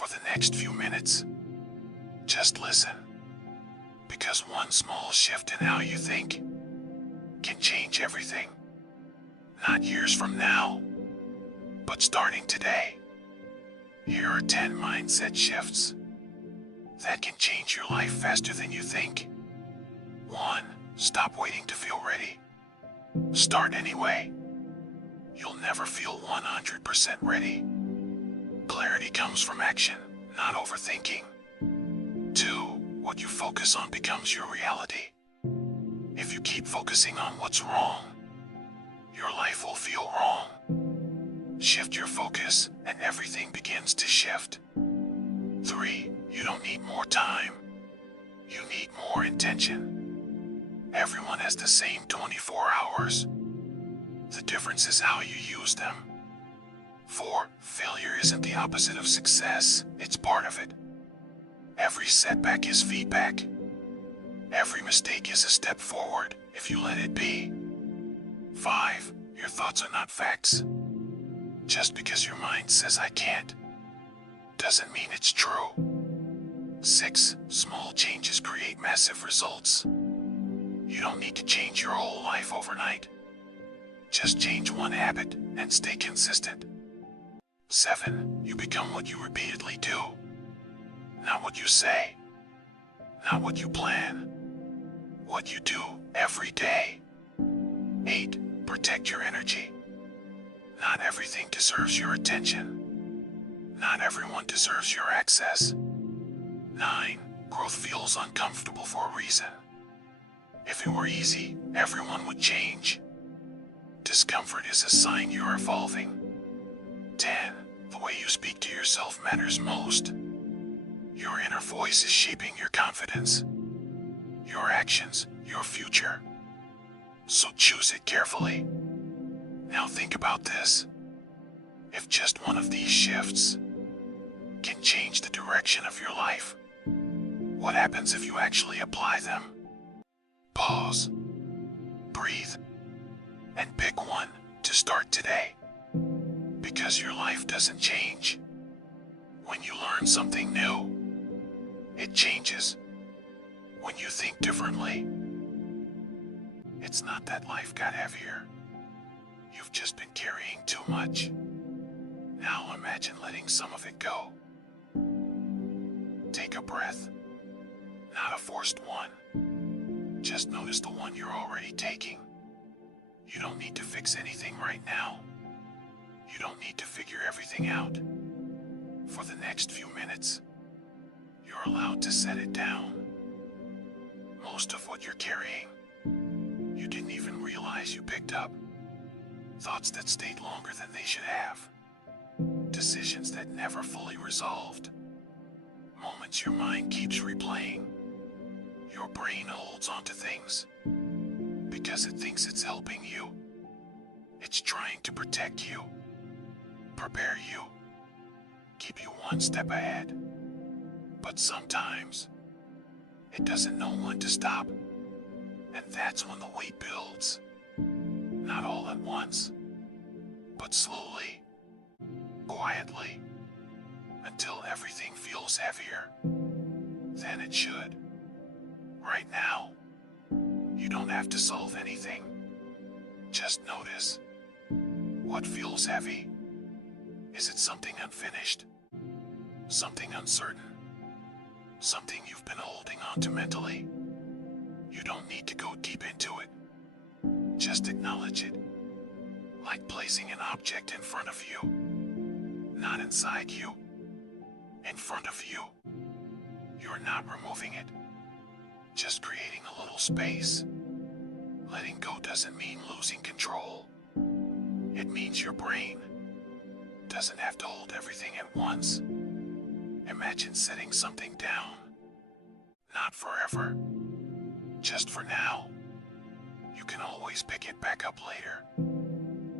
For the next few minutes, just listen. Because one small shift in how you think can change everything. Not years from now, but starting today. Here are 10 mindset shifts that can change your life faster than you think. 1. Stop waiting to feel ready. Start anyway. You'll never feel 100% ready. Clarity comes from action, not overthinking. 2. What you focus on becomes your reality. If you keep focusing on what's wrong, your life will feel wrong. Shift your focus and everything begins to shift. 3. You don't need more time. You need more intention. Everyone has the same 24 hours. The difference is how you use them. 4. Failure isn't the opposite of success, it's part of it. Every setback is feedback. Every mistake is a step forward if you let it be. 5. Your thoughts are not facts. Just because your mind says I can't, doesn't mean it's true. 6. Small changes create massive results. You don't need to change your whole life overnight. Just change one habit and stay consistent. 7. You become what you repeatedly do. Not what you say. Not what you plan. What you do every day. 8. Protect your energy. Not everything deserves your attention. Not everyone deserves your access. 9. Growth feels uncomfortable for a reason. If it were easy, everyone would change. Discomfort is a sign you're evolving. 10. The way you speak to yourself matters most. Your inner voice is shaping your confidence, your actions, your future. So choose it carefully. Now think about this. If just one of these shifts can change the direction of your life, what happens if you actually apply them? Pause, breathe, and pick one to start today. Because your life doesn't change when you learn something new. It changes when you think differently. It's not that life got heavier. You've just been carrying too much. Now imagine letting some of it go. Take a breath. Not a forced one. Just notice the one you're already taking. You don't need to fix anything right now. You don't need to figure everything out. For the next few minutes, you're allowed to set it down. Most of what you're carrying, you didn't even realize you picked up. Thoughts that stayed longer than they should have. Decisions that never fully resolved. Moments your mind keeps replaying. Your brain holds onto things because it thinks it's helping you. It's trying to protect you, prepare you, keep you one step ahead. But sometimes, it doesn't know when to stop. And that's when the weight builds. Not all at once, but slowly, quietly, until everything feels heavier than it should. Right now, you don't have to solve anything. Just notice. What feels heavy? Is it something unfinished? Something uncertain? Something you've been holding on to mentally? You don't need to go deep into it. Just acknowledge it. Like placing an object in front of you. Not inside you. In front of you. You're not removing it. Just creating a little space. Letting go doesn't mean losing control. It means your brain doesn't have to hold everything at once. Imagine setting something down. Not forever. Just for now. You can always pick it back up later.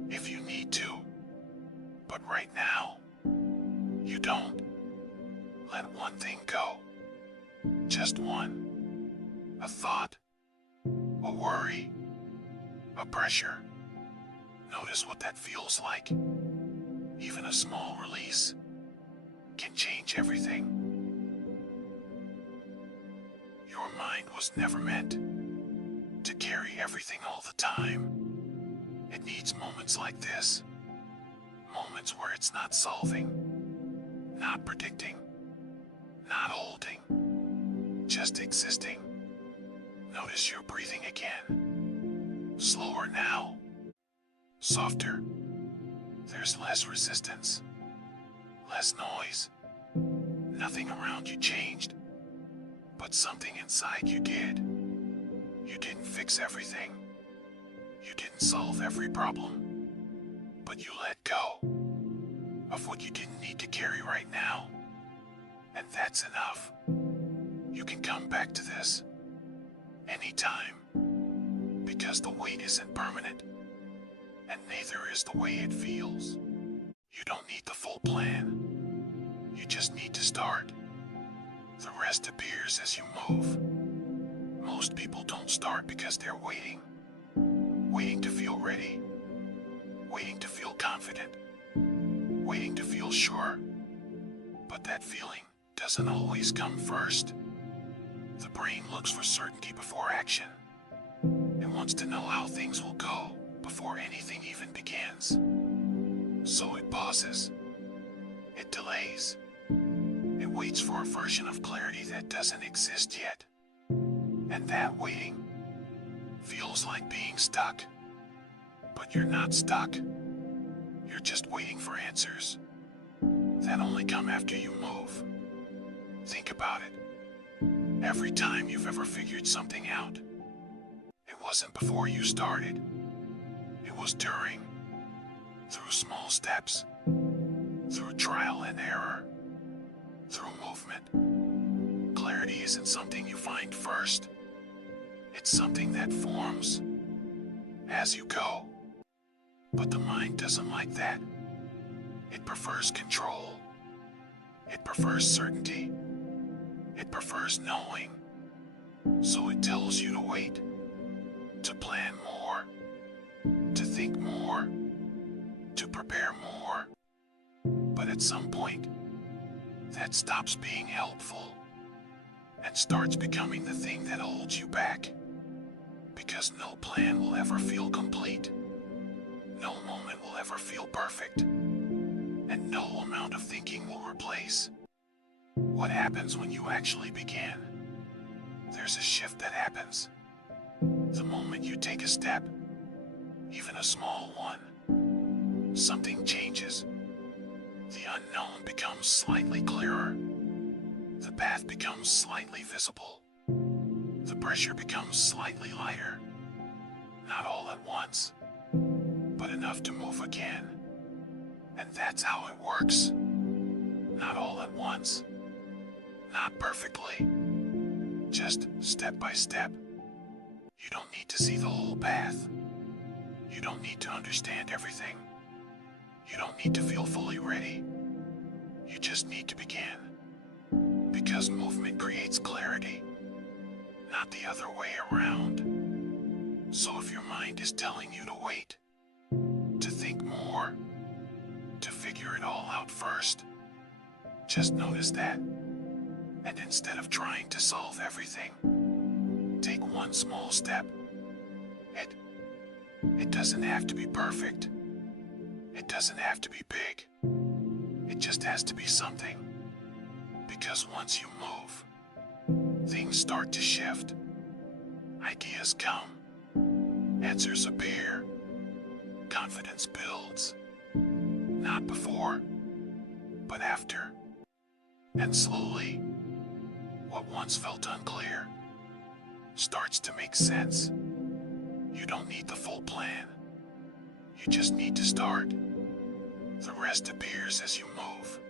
If you need to. But right now, you don't. Let one thing go. Just one. A thought. A worry. A pressure. Notice what that feels like. Even a small release can change everything. Your mind was never meant to carry everything all the time. It needs moments like this. Moments where it's not solving, not predicting, not holding, just existing. Notice you're breathing again. Slower now. Softer. There's less resistance. Less noise. Nothing around you changed. But something inside you did. You didn't fix everything. You didn't solve every problem. But you let go of what you didn't need to carry right now. And that's enough. You can come back to this anytime, because the weight isn't permanent, and neither is the way it feels. You don't need the full plan. You just need to start. The rest appears as you move. Most people don't start because they're waiting. Waiting to feel ready. Waiting to feel confident. Waiting to feel sure. But that feeling doesn't always come first. The brain looks for certainty before action. It wants to know how things will go before anything even begins. So it pauses. It delays. It waits for a version of clarity that doesn't exist yet. And that waiting feels like being stuck. But you're not stuck. You're just waiting for answers that only come after you move. Think about it. Every time you've ever figured something out, it wasn't before you started. It was during, through small steps, through trial and error, through movement. Clarity isn't something you find first. It's something that forms as you go. But the mind doesn't like that. It prefers control. It prefers certainty. It prefers knowing. So it tells you to wait, to plan more, to think more, to prepare more. But at some point, that stops being helpful and starts becoming the thing that holds you back. Because no plan will ever feel complete. No moment will ever feel perfect. And no amount of thinking will replace what happens when you actually begin. There's a shift that happens. The moment you take a step, even a small one, something changes. The unknown becomes slightly clearer. The path becomes slightly visible. The pressure becomes slightly lighter. Not all at once, but enough to move again. And that's how it works. Not all at once. Not perfectly. Just step by step. You don't need to see the whole path. You don't need to understand everything. You don't need to feel fully ready. You just need to begin. Because movement creates clarity, not the other way around. So if your mind is telling you to wait, to think more, to figure it all out first, just notice that. And instead of trying to solve everything, take one small step. It doesn't have to be perfect. It doesn't have to be big. It just has to be something. Because once you move, things start to shift. Ideas come. Answers appear. Confidence builds. Not before, but after. And slowly, what once felt unclear starts to make sense. You don't need the full plan. You just need to start. The rest appears as you move.